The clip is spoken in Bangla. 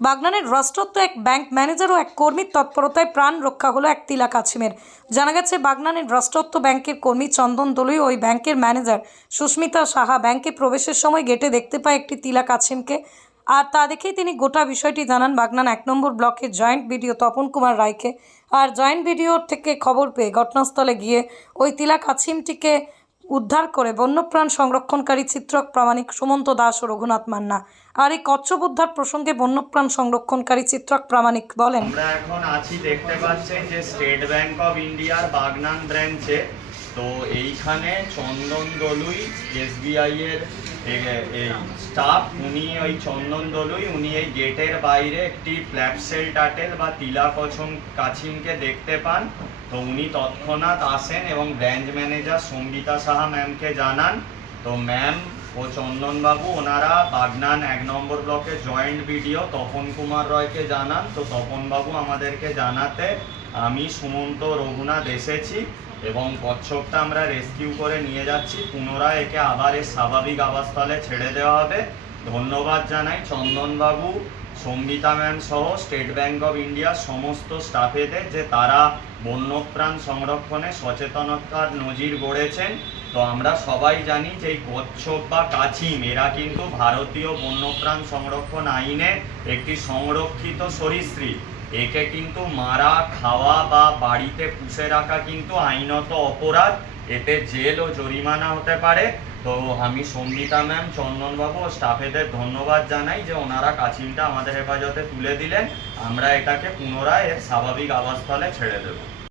বাগনানের রাষ্ট্রত্ব এক ব্যাংক ম্যানেজার ও এক কর্মীর তৎপরতায় প্রাণ রক্ষা হলো এক তিলা কাছিমের জানা গেছে, বাগনানের রাষ্ট্রত্ব ব্যাংকের কর্মী চন্দন দলুই ওই ব্যাংকের ম্যানেজার। সুস্মিতা সাহা ব্যাংকে প্রবেশের সময় গেটে দেখতে পায় একটি তিলা কাছিমকে আর তা দেখেই তিনি গোটা বিষয়টি জানান বাগনান এক নম্বর ব্লকের জয়েন্ট ভিডিও তপন কুমার রায়কে। আর জয়েন্ট ভিডিও থেকে খবর পেয়ে ঘটনাস্থলে গিয়ে ওই তিলা কাছিমটিকে উদ্ধার করে বন্যপ্রাণ সংরক্ষণকারী চিত্রক প্রামাণিক সুমন্ত দাস ও রঘুনাথ মান্না। আর এই কচ্ছপ উদ্ধার প্রসঙ্গে বন্যপ্রাণ সংরক্ষণকারী চিত্রক প্রামাণিক বলেন, আমরা এখন আছি, দেখতে পাচ্ছেন যে স্টেট ব্যাংক অফ ইন্ডিয়ার বাগনান ব্রাঞ্চে। তো এইখানে চন্দন দলুই এসবিআই এর স্টাফ উনি ওই চন্দন দলুই উনি এই গেটের বাইরে একটি ফ্ল্যাপসেল টাটেল বা তিলা কছম কাছিমকে দেখতে পান। তো উনি তৎক্ষণাৎ আসেন এবং ব্রাঞ্চ ম্যানেজার সঙ্গীতা সাহা ম্যামকে জানান। তো ম্যাম ও চন্দনবাবু, ওনারা বাগনান এক নম্বর ব্লকে জয়েন্ট ভিডিও তপন কুমার রয়কে জানান। তো তপনবাবু আমাদেরকে জানাতে আমি সুমন্ত রঘুনাথ এসেছি এবং কচ্ছপটা আমরা রেস্কিউ করে নিয়ে যাচ্ছি। পুনরায় একে আবার এর স্বাভাবিক আবাসস্থলে ছেড়ে দেওয়া হবে। ধন্যবাদ জানাই চন্দনবাবু, সঙ্গীতা ম্যাম সহ স্টেট ব্যাংক অফ ইন্ডিয়ার সমস্ত স্টাফেদের যে তারা বন্যপ্রাণ সংরক্ষণে সচেতনতার নজির গড়েছেন। তো আমরা সবাই জানি যে এই কচ্ছপ বা কাছিম, এরা কিন্তু ভারতীয় বন্যপ্রাণ সংরক্ষণ আইনে একটি সংরক্ষিত সরীসৃপ। একে কিন্তু মারা, খাওয়া বা বাড়িতে পুষে রাখা কিন্তু আইনত অপরাধ। এতে জেল ও জরিমানা হতে পারে। তো আমি সঙ্গীতা ম্যাম, চন্দনবাবু ও স্টাফেদের ধন্যবাদ জানাই যে ওনারা কাছিমটা আমাদের হেফাজতে তুলে দিলেন। আমরা এটাকে পুনরায় এর স্বাভাবিক আবাসস্থলে ছেড়ে দেবো।